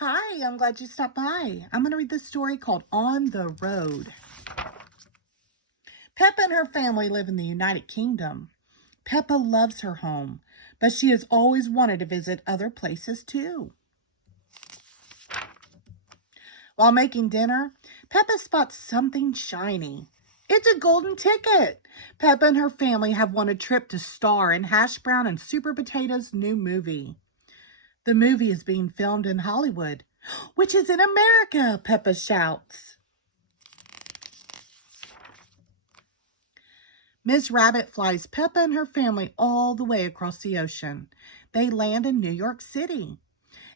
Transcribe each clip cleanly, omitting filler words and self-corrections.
Hi, I'm glad you stopped by. I'm going to read this story called On the Road. Peppa and her family live in the United Kingdom. Peppa loves her home, but she has always wanted to visit other places too. While making dinner, Peppa spots something shiny. It's a golden ticket. Peppa and her family have won a trip to star in Hash Brown and Super Potato's new movie. The movie is being filmed in Hollywood, which is in America, Peppa shouts. Miss Rabbit flies Peppa and her family all the way across the ocean. They land in New York City.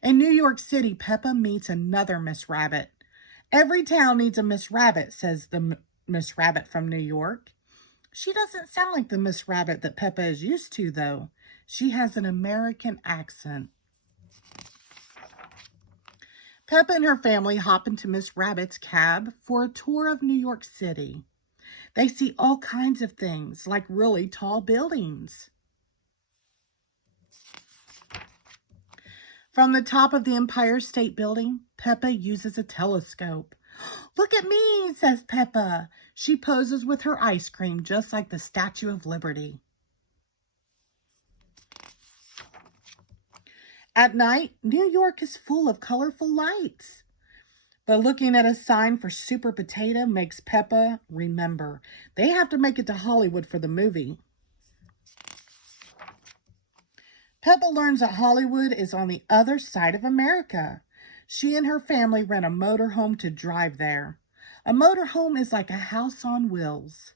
In New York City, Peppa meets another Miss Rabbit. Every town needs a Miss Rabbit, says the Miss Rabbit from New York. She doesn't sound like the Miss Rabbit that Peppa is used to, though. She has an American accent. Peppa and her family hop into Miss Rabbit's cab for a tour of New York City. They see all kinds of things, like really tall buildings. From the top of the Empire State Building, Peppa uses a telescope. "Look at me," says Peppa. She poses with her ice cream just like the Statue of Liberty. At night, New York is full of colorful lights. But looking at a sign for Super Potato makes Peppa remember they have to make it to Hollywood for the movie. Peppa learns that Hollywood is on the other side of America. She and her family rent a motorhome to drive there. A motorhome is like a house on wheels.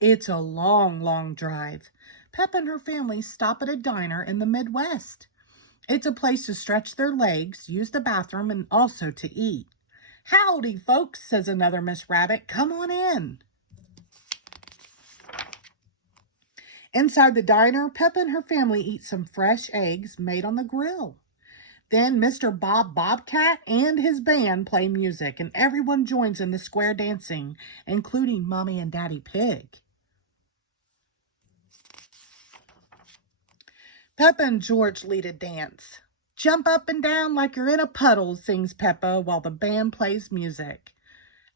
It's a long, long drive. Peppa and her family stop at a diner in the Midwest. It's a place to stretch their legs, use the bathroom, and also to eat. "Howdy, folks," says another Miss Rabbit. "Come on in." Inside the diner, Peppa and her family eat some fresh eggs made on the grill. Then Mr. Bob Bobcat and his band play music, and everyone joins in the square dancing, including Mommy and Daddy Pig. Peppa and George lead a dance. "Jump up and down like you're in a puddle," sings Peppa while the band plays music.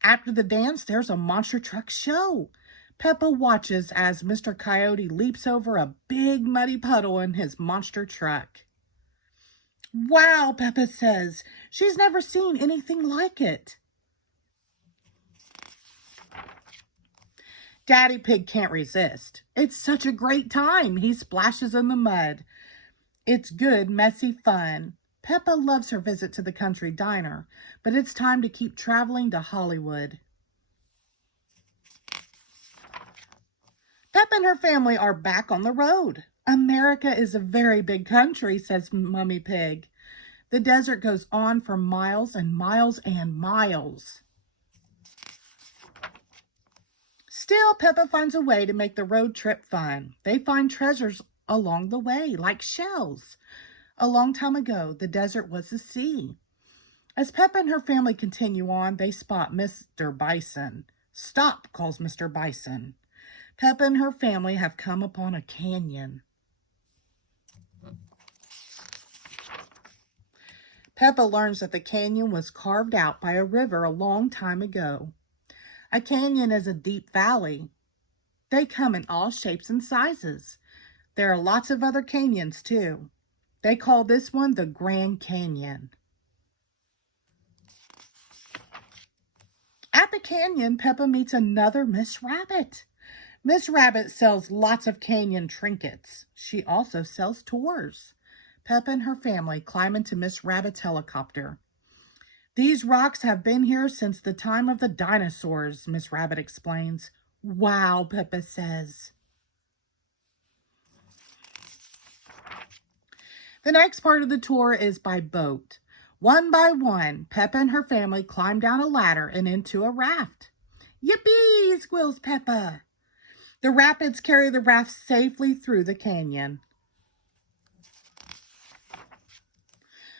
After the dance, there's a monster truck show. Peppa watches as Mr. Coyote leaps over a big muddy puddle in his monster truck. "Wow," Peppa says. She's never seen anything like it. Daddy Pig can't resist. It's such a great time. He splashes in the mud. It's good, messy fun. Peppa loves her visit to the country diner, but it's time to keep traveling to Hollywood. Peppa and her family are back on the road. "America is a very big country," says Mummy Pig. The desert goes on for miles and miles and miles. Still, Peppa finds a way to make the road trip fun. They find treasures along the way, like shells. A long time ago, the desert was the sea. As Peppa and her family continue on, they spot Mr. Bison. "Stop," calls Mr. Bison. Peppa and her family have come upon a canyon. Peppa learns that the canyon was carved out by a river a long time ago. A canyon is a deep valley. They come in all shapes and sizes. There are lots of other canyons too. They call this one the Grand Canyon. At the canyon, Peppa meets another Miss Rabbit. Miss Rabbit sells lots of canyon trinkets. She also sells tours. Peppa and her family climb into Miss Rabbit's helicopter. "These rocks have been here since the time of the dinosaurs," Miss Rabbit explains. "Wow," Peppa says. The next part of the tour is by boat. One by one, Peppa and her family climb down a ladder and into a raft. "Yippee!" squeals Peppa. The rapids carry the raft safely through the canyon.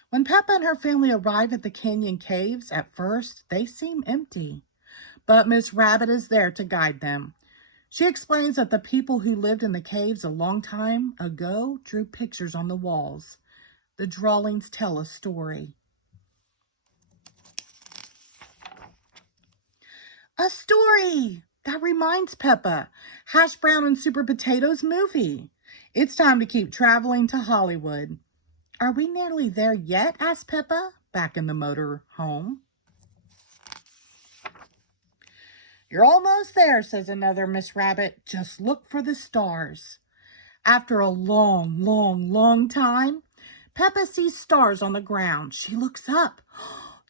When Peppa and her family arrive at the canyon caves, at first they seem empty. But Miss Rabbit is there to guide them. She explains that the people who lived in the caves a long time ago drew pictures on the walls. The drawings tell a story. A story! That reminds Peppa. Hash Brown and Super Potatoes movie. It's time to keep traveling to Hollywood. Are we nearly there yet? Asked Peppa, back in the motor home. You're almost there, says another Miss Rabbit. Just look for the stars. After a long time, Peppa sees stars on the ground. She looks up.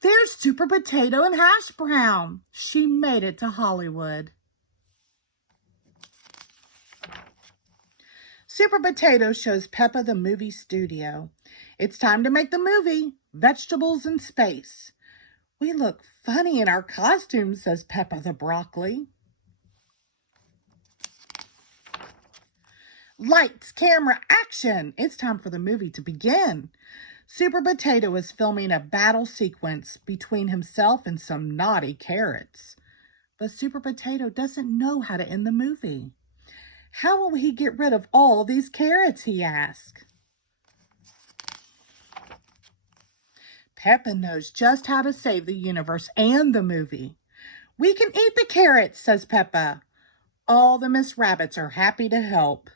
There's Super Potato and Hash Brown. She made it to Hollywood. Super Potato shows Peppa the movie studio. It's time to make the movie, Vegetables in Space. We look funny in our costumes, says Peppa the broccoli. Lights, camera, action! It's time for the movie to begin. Super Potato is filming a battle sequence between himself and some naughty carrots. But Super Potato doesn't know how to end the movie. How will he get rid of all these carrots, he asks. Peppa knows just how to save the universe and the movie. We can eat the carrots, says Peppa. All the Miss Rabbits are happy to help.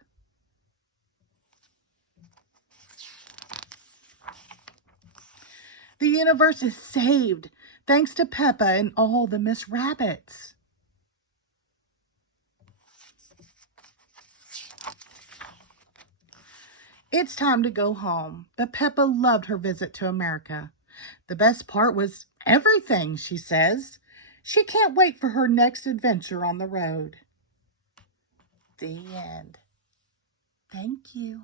The universe is saved, thanks to Peppa and all the Miss Rabbits. It's time to go home, but Peppa loved her visit to America. The best part was everything, she says. She can't wait for her next adventure on the road. The end. Thank you.